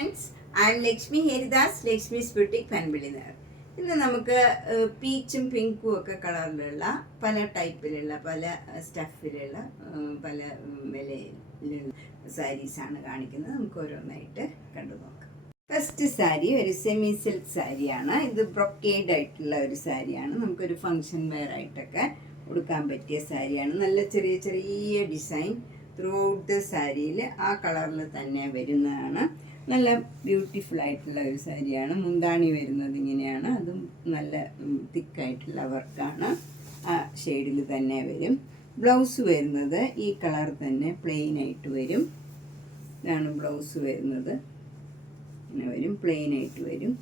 Friends, I am Lakshmi Haridas, Lakshmi's boutique Panampilly Nagar. ഇന്ന് നമുക്ക് പീച്ചും പിങ്കും ഒക്കെ കളറിലുള്ള പല ടൈപ്പിലുള്ള പല സ്റ്റഫിലുള്ള പല വിലയിലുള്ള സാരീസാണ് കാണിക്കുന്നത്. നമുക്ക് ഓരോന്നായിട്ട് കണ്ടു നോക്കാം. ഫസ്റ്റ് സാരി ഒരു സെമി സിൽക്ക് സാരിയാണ്. ഇത് ബ്രൊക്കേഡ് ആയിട്ടുള്ള ഒരു സാരിയാണ്. നമുക്കൊരു ഫങ്ഷൻ വെയർ ആയിട്ടൊക്കെ കൊടുക്കാൻ പറ്റിയ സാരിയാണ്. നല്ല ചെറിയ ചെറിയ ഡിസൈൻ ത്രൂ ഔട്ട് ദ സാരിയിൽ ആ കളറിൽ തന്നെ വരുന്നതാണ്. നല്ല ബ്യൂട്ടിഫുൾ ആയിട്ടുള്ള ഒരു സാരിയാണ്. മുന്താണി വരുന്നത് ഇങ്ങനെയാണ്. അതും നല്ല തിക്കായിട്ടുള്ള വർക്കാണ്. ആ ഷെയ്ഡിൽ തന്നെ വരും. ബ്ലൗസ് വരുന്നത് ഈ കളർ തന്നെ പ്ലെയിൻ ആയിട്ട് വരും. ഇതാണ് ബ്ലൗസ് വരുന്നത്. ഇങ്ങനെ വരും, പ്ലെയിൻ ആയിട്ട് വരും.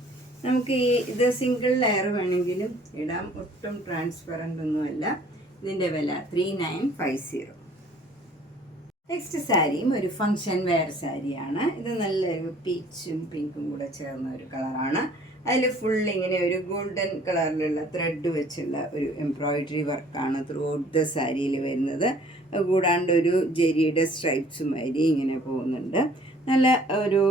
നമുക്ക് ഇത് സിംഗിൾ ലെയർ വേണമെങ്കിലും ഇടാം. ഒട്ടും ട്രാൻസ്പെറൻ്റ് ഒന്നുമല്ല. ഇതിൻ്റെ വില 3950. നെക്സ്റ്റ് സാരിയും ഒരു ഫങ്ഷൻ വെയർ സാരിയാണ്. ഇത് നല്ലൊരു പീച്ചും പിങ്കും കൂടെ ചേർന്ന ഒരു കളറാണ്. അതിൽ ഫുൾ ഇങ്ങനെ ഒരു ഗോൾഡൻ കളറിലുള്ള ത്രെഡ് വെച്ചുള്ള ഒരു എംബ്രോയിഡറി വർക്കാണ് ത്രൂ ഔട്ട് ദ സാരിയിൽ വരുന്നത്. കൂടാണ്ട് ഒരു ജെരിയുടെ സ്ട്രൈപ്സും വരി ഇങ്ങനെ പോകുന്നുണ്ട്. നല്ല ഒരു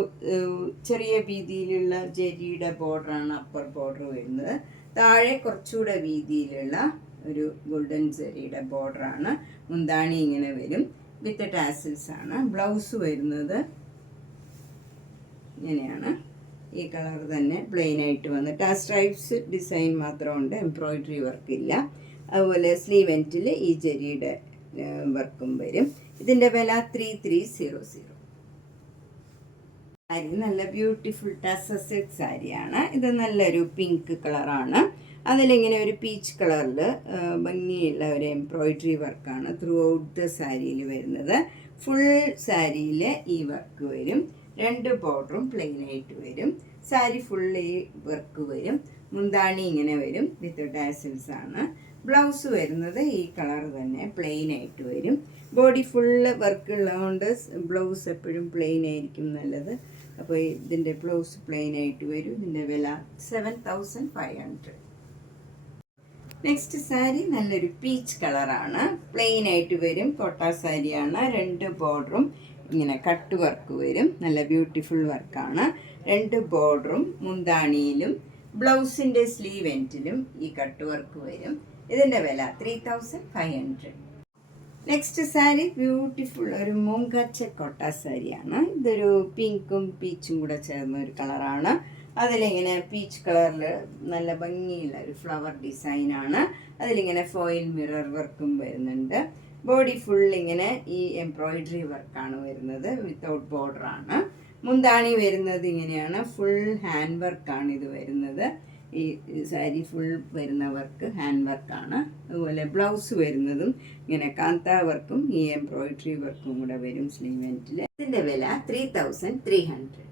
ചെറിയ വീതിയിലുള്ള ജെരിയുടെ ബോർഡറാണ് അപ്പർ ബോർഡർ വരുന്നത്. താഴെ കുറച്ചുകൂടെ വീതിയിലുള്ള ഒരു ഗോൾഡൻ ജെരിയുടെ ബോർഡറാണ്. മുന്താണി ഇങ്ങനെ വരും. വിത്ത് ടാസിൽസ് ആണ്. ബ്ലൗസ് വരുന്നത് ഇങ്ങനെയാണ്. ഈ കളർ തന്നെ പ്ലെയിൻ ആയിട്ട് വന്നിട്ട് ആ സ്ട്രൈപ്സ് ഡിസൈൻ മാത്രമുണ്ട്, എംബ്രോയിഡറി വർക്ക് ഇല്ല. അതുപോലെ സ്ലീവ് എൻഡിൽ ഈ ജെരിയുടെ വർക്കും വരും. ഇതിൻ്റെ വില 3300. സാരി നല്ല ബ്യൂട്ടിഫുൾ ടസർ സിൽക്ക് സാരിയാണ്. ഇത് നല്ലൊരു പിങ്ക് കളറാണ്. അതിലിങ്ങനെ ഒരു പീച്ച് കളറിൽ ഭംഗിയുള്ള ഒരു എംബ്രോയിഡറി വർക്കാണ് ത്രൂ ഔട്ട് ദ സാരിയിൽ വരുന്നത്. ഫുൾ സാരിയിൽ ഈ വർക്ക് വരും. 2 ബോർഡറും പ്ലെയിൻ ആയിട്ട് വരും. സാരി ഫുൾ ഈ വർക്ക് വരും. മുന്താണി ഇങ്ങനെ വരും. വിത്ത് ടാസിൽസ് ആണ്. ബ്ലൗസ് വരുന്നത് ഈ കളർ തന്നെ പ്ലെയിൻ ആയിട്ട് വരും. ബോഡി ഫുള്ള് വർക്ക് ഉള്ളതുകൊണ്ട് ബ്ലൗസ് എപ്പോഴും പ്ലെയിൻ ആയിരിക്കും നല്ലത്. അപ്പോൾ ഇതിൻ്റെ ബ്ലൗസ് പ്ലെയിൻ ആയിട്ട് വരും. ഇതിൻ്റെ വില 7500. നെക്സ്റ്റ് സാരി നല്ലൊരു പീച്ച് കളറാണ്. പ്ലെയിൻ ആയിട്ട് വരും. കോട്ട സാരിയാണ്. 2 ബോർഡറും ഇങ്ങനെ കട്ട് വർക്ക് വരും. നല്ല ബ്യൂട്ടിഫുൾ വർക്കാണ്. 2 ബോർഡറും മുന്താണിയിലും ബ്ലൗസിൻ്റെ സ്ലീവ് എൻഡിലും ഈ കട്ട് വർക്ക് വരും. ഇതിൻ്റെ വില 3500. നെക്സ്റ്റ് സാരി ബ്യൂട്ടിഫുൾ ഒരു മൂങ്കച്ച കോട്ട സാരിയാണ്. ഇതൊരു പിങ്കും പീച്ചും കൂടെ ചേർന്ന ഒരു കളറാണ്. അതിലിങ്ങനെ പീച്ച് കളറിൽ നല്ല ഭംഗിയുള്ള ഒരു ഫ്ലവർ ഡിസൈനാണ്. അതിലിങ്ങനെ ഫോയിൽ മിറർ വർക്കും വരുന്നുണ്ട്. ബോഡി ഫുൾ ഇങ്ങനെ ഈ എംബ്രോയിഡറി വർക്കാണ് വരുന്നത്. വിത്തൗട്ട് ബോർഡറാണ്. മുന്താണി വരുന്നത് ഇങ്ങനെയാണ്. ഫുൾ ഹാൻഡ് വർക്കാണ് ഇത് വരുന്നത്. ഈ സാരി ഫുൾ വരുന്ന വർക്ക് ഹാൻഡ് വർക്കാണ്. അതുപോലെ ബ്ലൗസ് വരുന്നതും ഇങ്ങനെ കാന്ത വർക്കും ഈ എംബ്രോയിഡറി വർക്കും കൂടെ വരും സ്ലീവ് എൻഡിൽ. ഇതിൻ്റെ വില 3300.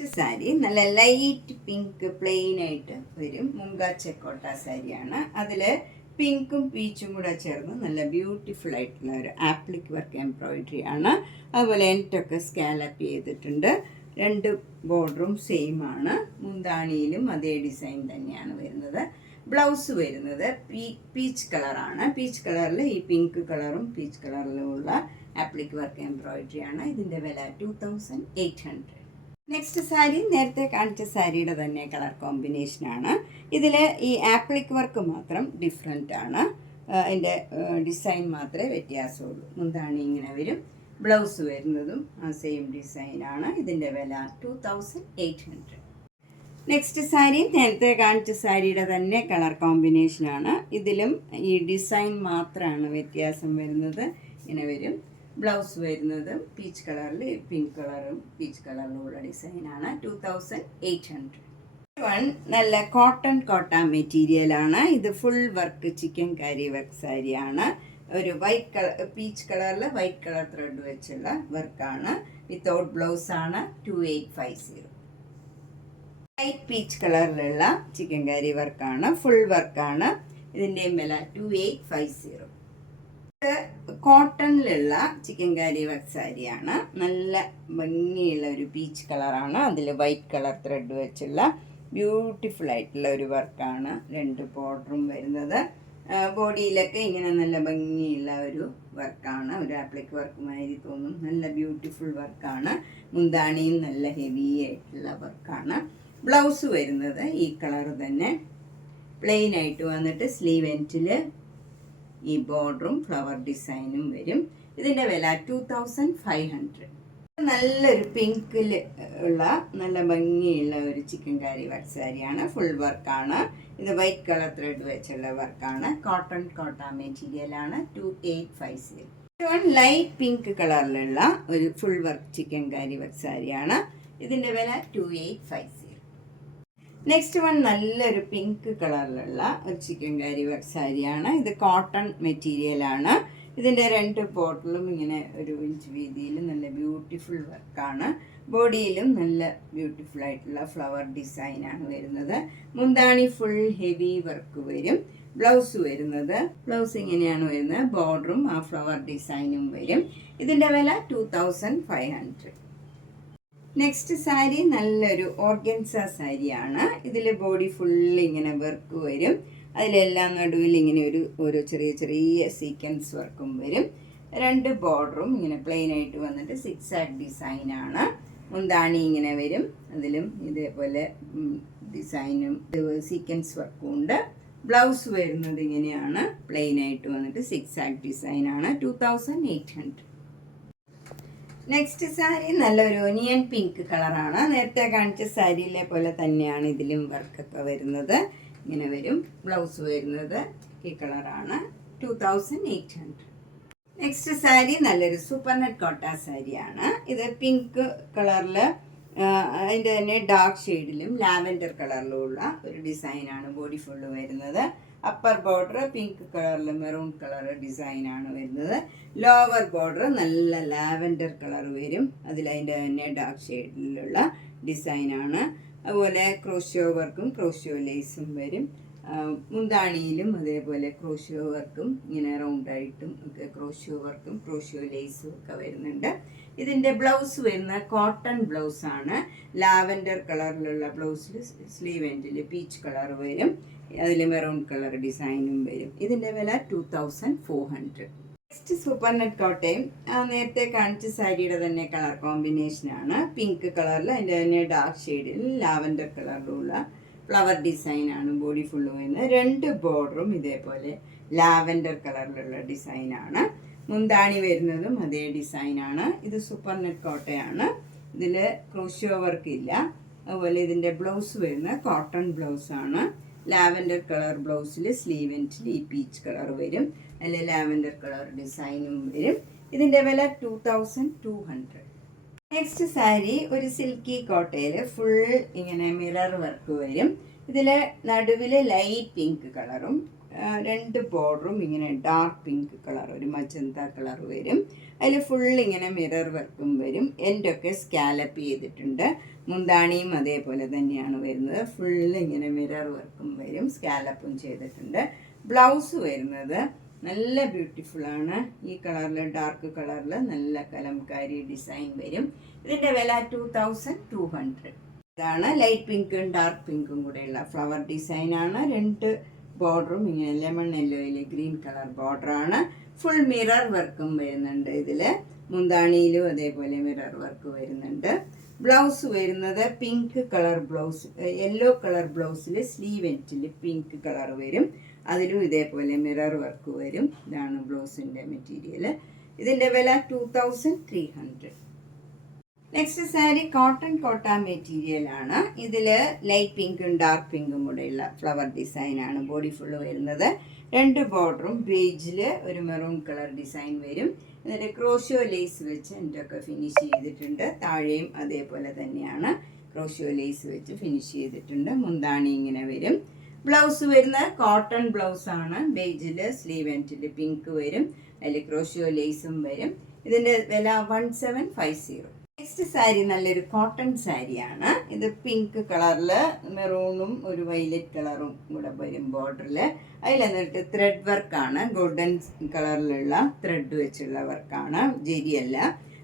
നെക്സ്റ്റ് സാരി നല്ല ലൈറ്റ് പിങ്ക് പ്ലെയിൻ ആയിട്ട് വരും. മുങ്കാ ചെക്കോട്ട സാരിയാണ്. അതിൽ പിങ്കും പീച്ചും കൂടെ ചേർന്ന് നല്ല ബ്യൂട്ടിഫുൾ ആയിട്ടുള്ള ഒരു ആപ്ലിക് വർക്ക് എംബ്രോയിഡറി ആണ്. അതുപോലെ എൻറ്റൊക്കെ സ്കാലപ്പ് ചെയ്തിട്ടുണ്ട്. 2 ബോർഡറും സെയിം ആണ്. മുന്താണിയിലും അതേ ഡിസൈൻ തന്നെയാണ് വരുന്നത്. ബ്ലൗസ് വരുന്നത് പീച്ച് കളറാണ്. പീച്ച് കളറിൽ ഈ പിങ്ക് കളറും പീച്ച് കളറിലുമുള്ള ആപ്ലിക് വർക്ക് എംബ്രോയിഡറി ആണ്. ഇതിൻ്റെ വില 2800. നെക്സ്റ്റ് സാരി നേരത്തെ കാണിച്ച സാരിയുടെ തന്നെ കളർ കോമ്പിനേഷനാണ്. ഇതിൽ ഈ ആപ്ലിക് വർക്ക് മാത്രം ഡിഫറെൻ്റ് ആണ്. അതിൻ്റെ ഡിസൈൻ മാത്രമേ വ്യത്യാസമുള്ളൂ. മുന്താണി ഇങ്ങനെ വരും. ബ്ലൗസ് വരുന്നതും ആ സെയിം ഡിസൈനാണ്. ഇതിൻ്റെ വില 2800. നെക്സ്റ്റ് സാരി നേരത്തെ കാണിച്ച സാരിയുടെ തന്നെ കളർ കോമ്പിനേഷനാണ്. ഇതിലും ഈ ഡിസൈൻ മാത്രമാണ് വ്യത്യാസം വരുന്നത്. ഇങ്ങനെ വരും. ബ്ലൗസ് വരുന്നത് പീച്ച് കളറിൽ പിങ്ക് കളറും പീച്ച് കളറിലുള്ള ഡിസൈനാണ്. 2800. നല്ല കോട്ട മെറ്റീരിയലാണ്. ഇത് ഫുൾ വർക്ക് ചിക്കൻ കാരി വർക്ക് സാരിയാണ്. ഒരു വൈറ്റ് കളർ പീച്ച് കളറിൽ വൈറ്റ് കളർ ത്രെഡ് വെച്ചുള്ള വർക്കാണ്. വിത്തൗട്ട് ബ്ലൗസ് ആണ്. 2850. ലൈറ്റ് പീച്ച് കളറിലുള്ള ചിക്കൻ കാരി വർക്കാണ്. ഫുൾ വർക്കാണ്. ഇതിൻ്റെയും വില 2850. കോട്ടണിലുള്ള ചിക്കൻ കാരി വർക്ക് സാരിയാണ്. നല്ല ഭംഗിയുള്ള ഒരു പീച്ച് കളറാണ്. അതിൽ വൈറ്റ് കളർ ത്രെഡ് വെച്ചുള്ള ബ്യൂട്ടിഫുൾ ആയിട്ടുള്ള ഒരു വർക്കാണ്. 2 ബോർഡറും വരുന്നത്. ബോഡിയിലൊക്കെ ഇങ്ങനെ നല്ല ഭംഗിയുള്ള ഒരു വർക്കാണ്. ഒരു ആപ്ലിക് വർക്ക് മാതിരി തോന്നും. നല്ല ബ്യൂട്ടിഫുൾ വർക്കാണ്. മുന്താണിയും നല്ല ഹെവി ആയിട്ടുള്ള വർക്കാണ്. ബ്ലൗസ് വരുന്നത് ഈ കളർ തന്നെ പ്ലെയിൻ ആയിട്ട് വന്നിട്ട് സ്ലീവ് എൻഡിൽ ഈ ബോർഡറും ഫ്ലവർ ഡിസൈനും വരും. ഇതിൻ്റെ വില 2500. നല്ലൊരു പിങ്കിൽ ഉള്ള നല്ല ഭംഗിയുള്ള ഒരു ചിക്കൻ കാരി വർക്ക് സാരിയാണ്. ഫുൾ വർക്കാണ്. ഇത് വൈറ്റ് കളർ ത്രെഡ് വെച്ചുള്ള വർക്കാണ്. കോട്ട മെറ്റീരിയലാണ്. 2850. ലൈറ്റ് പിങ്ക് കളറിലുള്ള ഒരു ഫുൾ വർക്ക് ചിക്കൻ കാരി വർക്ക് സാരിയാണ്. ഇതിൻ്റെ വില 2850. നെക്സ്റ്റ് വൺ നല്ലൊരു പിങ്ക് കളറിലുള്ള ഒരു ചിക്കൻ കാരി വർക്ക് സാരിയാണ്. ഇത് കോട്ടൺ മെറ്റീരിയലാണ്. ഇതിൻ്റെ 2 ബോട്ടിലും ഇങ്ങനെ 1 ഇഞ്ച് വീതിയിൽ നല്ല ബ്യൂട്ടിഫുൾ വർക്കാണ്. ബോഡിയിലും നല്ല ബ്യൂട്ടിഫുൾ ആയിട്ടുള്ള ഫ്ലവർ ഡിസൈനാണ് വരുന്നത്. മുന്താണി ഫുൾ ഹെവി വർക്ക് വരും. ബ്ലൗസ് ഇങ്ങനെയാണ് വരുന്നത്. ബോർഡറും ആ ഫ്ലവർ ഡിസൈനും വരും. ഇതിൻ്റെ വില 2500. നെക്സ്റ്റ് സാരി നല്ലൊരു ഓർഗൻസ സാരിയാണ്. ഇതിൽ ബോഡി ഫുള്ള് ഇങ്ങനെ വർക്ക് വരും. അതിലെല്ലാം നടുവിൽ ഇങ്ങനെ ഓരോ ചെറിയ സീക്വൻസ് വർക്കും വരും. 2 ബോർഡറും ഇങ്ങനെ പ്ലെയിൻ ആയിട്ട് വന്നിട്ട് സിക്സാഗ് ഡിസൈനാണ്. മുന്താണി ഇങ്ങനെ വരും. അതിലും ഇതേപോലെ ഡിസൈനും സീക്വൻസ് വർക്കും ഉണ്ട്. ബ്ലൗസ് വരുന്നത് ഇങ്ങനെയാണ്. പ്ലെയിൻ ആയിട്ട് വന്നിട്ട് സിക്സാഗ് ഡിസൈനാണ്. 2800. നെക്സ്റ്റ് സാരി നല്ലൊരു ഒനിയൻ പിങ്ക് കളറാണ്. നേരത്തെ കാണിച്ച സാരിയിലെ പോലെ തന്നെയാണ് ഇതിലും വർക്കൊക്കെ വരുന്നത്. ഇങ്ങനെ വരും. ബ്ലൗസ് വരുന്നത് ഈ കളറാണ്. 2800. നെക്സ്റ്റ് സാരി നല്ലൊരു സൂപ്പർ നെറ്റ് കോട്ട സാരിയാണ്. ഇത് പിങ്ക് കളറിൽ അതിൻ്റെ തന്നെ ഡാർക്ക് ഷെയ്ഡിലും ലാവൻഡർ കളറിലും ഉള്ള ഒരു ഡിസൈനാണ് ബോഡി ഫുള്ള് വരുന്നത്. അപ്പർ ബോർഡർ പിങ്ക് കളറിൽ മെറൂൺ കളർ ഡിസൈനാണ് വരുന്നത്. ലോവർ ബോർഡർ നല്ല ലാവൻഡർ കളർ വരും. അതിൻ്റെ തന്നെ ഡാർക്ക് ഷെയ്ഡിലുള്ള ഡിസൈനാണ്. അതുപോലെ ക്രോഷ്യോ വർക്കും ക്രോഷ്യോ ലേസും വരും. മുന്താണിയിലും അതേപോലെ ക്രോഷ്യോ വർക്കും ഇങ്ങനെ റൗണ്ടായിട്ടും ഒക്കെ ക്രോഷ്യോ വർക്കും ക്രോഷ്യോ ലേസും ഒക്കെ വരുന്നുണ്ട്. ഇതിൻ്റെ ബ്ലൗസ് വരുന്ന കോട്ടൺ ബ്ലൗസാണ്. ലാവൻഡർ കളറിലുള്ള ബ്ലൗസിൽ സ്ലീവ് എൻഡിൽ പീച്ച് കളർ വരും. അതിൽ മെറൂൺ കളർ ഡിസൈനും വരും. ഇതിൻ്റെ വില 2400. നെക്സ്റ്റ് സൂപ്പർ നെറ്റ് കോട്ടയും നേരത്തെ കാണിച്ച സാരിയുടെ തന്നെ കളർ കോമ്പിനേഷനാണ്. പിങ്ക് കളറിൽ അതിൻ്റെ തന്നെ ഡാർക്ക് ഷെയ്ഡിൽ ലാവൻഡർ കളറിലുള്ള ഫ്ലവർ ഡിസൈനാണ് ബോഡി ഫുള്ള് വരുന്നത്. 2 ബോർഡറും ഇതേപോലെ ലാവൻഡർ കളറിലുള്ള ഡിസൈനാണ്. മുന്താണി വരുന്നതും അതേ ഡിസൈനാണ്. ഇത് സൂപ്പർ നെറ്റ് കോട്ടയാണ്. ഇതിൽ ക്രോഷ്യോ വർക്ക് ഇല്ല. അതുപോലെ ഇതിൻ്റെ ബ്ലൗസ് വരുന്ന കോട്ടൺ ബ്ലൗസാണ്. ലാവൻഡർ കളർ ബ്ലൗസിൽ സ്ലീവ് എൻഡിൽ ഈ പീച്ച് കളർ വരും. അതിൽ ലാവൻഡർ കളർ ഡിസൈനും വരും. ഇതിൻ്റെ വില 2200. നെക്സ്റ്റ് സാരി ഒരു സിൽക്കി കോട്ടയിൽ ഫുൾ ഇങ്ങനെ മിറർ വർക്ക് വരും. ഇതിൽ നടുവിൽ ലൈറ്റ് പിങ്ക് കളറും 2 ബോർഡറും ഇങ്ങനെ ഡാർക്ക് പിങ്ക് കളർ ഒരു മജന്ത കളർ വരും. അതിൽ ഫുൾ ഇങ്ങനെ മിറർ വർക്കും വരും. എൻഡൊക്കെ സ്കാലപ്പ് ചെയ്തിട്ടുണ്ട്. മുന്താണിയും അതേപോലെ തന്നെയാണ് വരുന്നത്. ഫുൾ ഇങ്ങനെ മിറർ വർക്കും വരും. സ്കാലപ്പും ചെയ്തിട്ടുണ്ട്. ബ്ലൗസ് വരുന്നത് നല്ല ബ്യൂട്ടിഫുള്ളാണ്. ഈ കളറിൽ ഡാർക്ക് കളറിൽ നല്ല കലംകാരി ഡിസൈൻ വരും. ഇതിൻ്റെ വില 2200. ഇതാണ് ലൈറ്റ് പിങ്കും ഡാർക്ക് പിങ്കും കൂടെയുള്ള ഫ്ലവർ ഡിസൈനാണ്. 2 ബോർഡറും ഇങ്ങനെ ലെമൺ യെല്ലോയിൽ ഗ്രീൻ കളർ ബോർഡറാണ്. ഫുൾ മിറർ വർക്കും വരുന്നുണ്ട്. ഇതിൽ മുന്താണിയിലും അതേപോലെ മിറർ വർക്ക് വരുന്നുണ്ട്. ബ്ലൗസ് വരുന്നത് pink colour blouse yellow colour ബ്ലൗസിൽ സ്ലീവ് എൻഡിൽ പിങ്ക് കളർ വരും. അതിലും ഇതേപോലെ മിറർ വർക്ക് വരും. ഇതാണ് ബ്ലൗസിൻ്റെ മെറ്റീരിയൽ. ഇതിൻ്റെ വില 2300. നെക്സ്റ്റ് സാരി കോട്ട മെറ്റീരിയലാണ്. ഇതിൽ ലൈറ്റ് പിങ്കും ഡാർക്ക് പിങ്കും കൂടെയുള്ള ഫ്ലവർ ഡിസൈനാണ് ബോഡി ഫുള്ള് വരുന്നത്. 2 ബോർഡറും ബേജിൽ ഒരു മെറൂൺ കളർ ഡിസൈൻ വരും. എന്നിട്ട് ക്രോഷ്യോ ലേസ് വെച്ച് എൻ്റെ ഫിനിഷ് ചെയ്തിട്ടുണ്ട്. താഴെയും അതേപോലെ തന്നെയാണ് ക്രോഷ്യോ ലേസ് വെച്ച് ഫിനിഷ് ചെയ്തിട്ടുണ്ട്. മുന്താണി ഇങ്ങനെ വരും. ബ്ലൗസ് വരുന്നത് കോട്ടൺ ബ്ലൗസാണ്. ബേജിൽ സ്ലീവ് എൻഡിൽ പിങ്ക് വരും. അതിൽ ക്രോഷ്യോ ലേസും വരും. ഇതിൻ്റെ വില 1750. നെക്സ്റ്റ് സാരി നല്ലൊരു കോട്ടൺ സാരിയാണ്. ഇത് പിങ്ക് കളറിൽ മെറൂണും ഒരു വൈലറ്റ് കളറും കൂടെ വരും ബോർഡറിൽ. അതിൽ എന്നിട്ട് ത്രെഡ് വർക്കാണ്. ഗോൾഡൻ കളറിലുള്ള ത്രെഡ് വെച്ചുള്ള വർക്കാണ്. ജെരിയല്ല.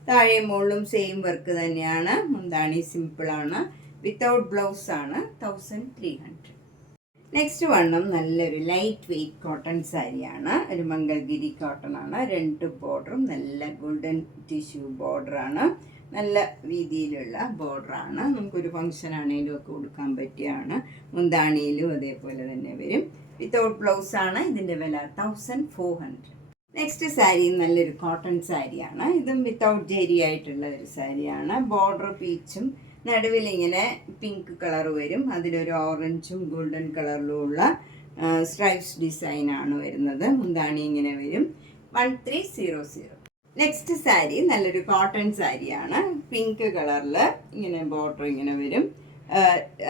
താഴെ മുകളിലും സെയിം വർക്ക് തന്നെയാണ്. മുന്താണി സിമ്പിളാണ്. വിത്തൗട്ട് ബ്ലൗസാണ്. 1300. നെക്സ്റ്റ് വണ്ണം നല്ലൊരു ലൈറ്റ് വെയ്റ്റ് കോട്ടൺ സാരിയാണ്. ഒരു മംഗൾഗിരി കോട്ടൺ ആണ്. 2 ബോർഡറും നല്ല ഗോൾഡൻ ടിഷ്യൂ ബോർഡറാണ്. നല്ല വീതിയിലുള്ള ബോർഡറാണ്. നമുക്കൊരു ഫംഗ്ഷൻ ആണെങ്കിലും ഒക്കെ കൊടുക്കാൻ പറ്റിയാണ്. മുന്താണിയിലും അതേപോലെ തന്നെ വരും. വിത്തൗട്ട് ബ്ലൗസ് ആണ്. ഇതിൻ്റെ വില 1400. നെക്സ്റ്റ് സാരി നല്ലൊരു കോട്ടൺ സാരിയാണ്. ഇതും വിത്തൗട്ട് ജെരി ആയിട്ടുള്ള ഒരു സാരിയാണ്. ബോർഡർ പീച്ചും നടുവിൽ ഇങ്ങനെ പിങ്ക് കളർ വരും. അതിലൊരു ഓറഞ്ചും ഗോൾഡൻ കളറിലുമുള്ള സ്ട്രൈപ്സ് ഡിസൈനാണ് വരുന്നത്. മുന്താണി ഇങ്ങനെ വരും. 1300. നെക്സ്റ്റ് സാരി നല്ലൊരു കോട്ടൺ സാരിയാണ്. പിങ്ക് കളറിൽ ഇങ്ങനെ ബോർഡർ ഇങ്ങനെ വരും.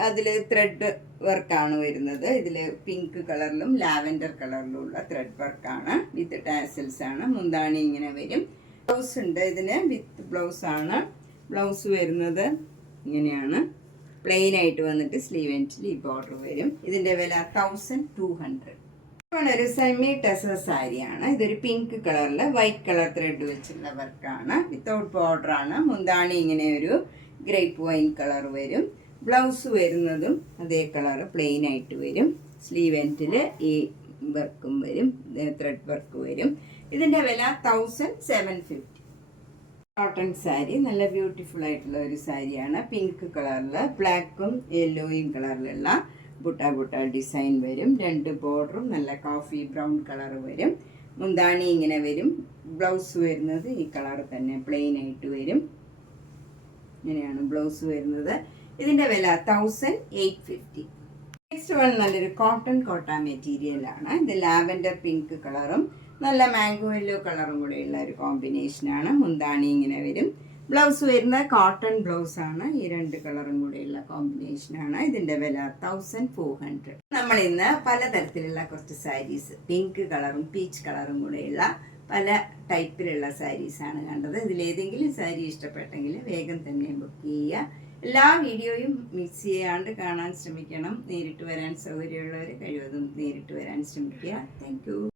അതിൽ ത്രെഡ് വർക്കാണ് വരുന്നത്. ഇതിൽ പിങ്ക് കളറിലും ലാവൻഡർ കളറിലുള്ള ത്രെഡ് വർക്കാണ്. വിത്ത് ടാസൽസ് ആണ്. മുന്താണി ഇങ്ങനെ വരും. ബ്ലൗസ് ഉണ്ട് ഇതിന്. വിത്ത് ബ്ലൗസ് ആണ്. ബ്ലൗസ് വരുന്നത് ഇങ്ങനെയാണ്. പ്ലെയിൻ ആയിട്ട് വന്നിട്ട് സ്ലീവ് എൻഡിൽ ഈ ബോർഡർ വരും. ഇതിൻ്റെ വില 1200. ഒരു സെമി ടെസർ സാരിയാണ്. ഇതൊരു പിങ്ക് കളറിൽ വൈറ്റ് കളർ ത്രെഡ് വെച്ചുള്ള വർക്കാണ്. വിത്തൗട്ട് ബോർഡറാണ്. മുന്താണി ഇങ്ങനെ ഒരു ഗ്രേപ്പ് വൈൻ കളർ വരും. ബ്ലൗസ് വരുന്നതും അതേ കളർ പ്ലെയിൻ ആയിട്ട് വരും. സ്ലീവ് എൻഡിൽ ഈ വർക്കും വരും. ത്രെഡ് വർക്ക് വരും. ഇതിൻ്റെ വില 1750. കോട്ടൺ സാരി നല്ല ബ്യൂട്ടിഫുൾ ആയിട്ടുള്ള ഒരു സാരിയാണ്. പിങ്ക് കളറിൽ ബ്ലാക്കും യെല്ലോയും കളറിലുള്ള ബുട്ട ഡിസൈൻ വരും. 2 ബോർഡറും നല്ല കോഫി ബ്രൗൺ കളർ വരും. മുന്താണി ഇങ്ങനെ വരും. ബ്ലൗസ് വരുന്നത് ഈ കളർ തന്നെ പ്ലെയിൻ ആയിട്ട് വരും. ഇങ്ങനെയാണ് ബ്ലൗസ് വരുന്നത്. ഇതിൻ്റെ വില 1850. നെക്സ്റ്റ് വൺ നല്ലൊരു കോട്ട മെറ്റീരിയലാണ്. ഇത് ലാവൻഡർ പിങ്ക് കളറും നല്ല മാംഗോ യെല്ലോ കളറും കൂടെയുള്ള ഒരു കോമ്പിനേഷനാണ്. മുന്താണി ഇങ്ങനെ വരും. ബ്ലൗസ് വരുന്ന കോട്ടൺ ബ്ലൗസ് ആണ്. ഈ 2 കളറും കൂടെയുള്ള കോമ്പിനേഷനാണ്. ഇതിൻ്റെ വില 1400. നമ്മൾ ഇന്ന് പലതരത്തിലുള്ള കുറച്ച് സാരീസ്, പിങ്ക് കളറും പീച്ച് കളറും കൂടെയുള്ള പല ടൈപ്പിലുള്ള സാരീസാണ് കണ്ടത്. ഇതിലേതെങ്കിലും സാരി ഇഷ്ടപ്പെട്ടെങ്കിൽ വേഗം തന്നെ ബുക്ക് ചെയ്യുക. എല്ലാ വീഡിയോയും മിക്സ് ചെയ്യാണ്ട് കാണാൻ ശ്രമിക്കണം. നേരിട്ട് വരാൻ സൗകര്യമുള്ളവർ കഴിവതും നേരിട്ട് വരാൻ ശ്രമിക്കുക. Thank you.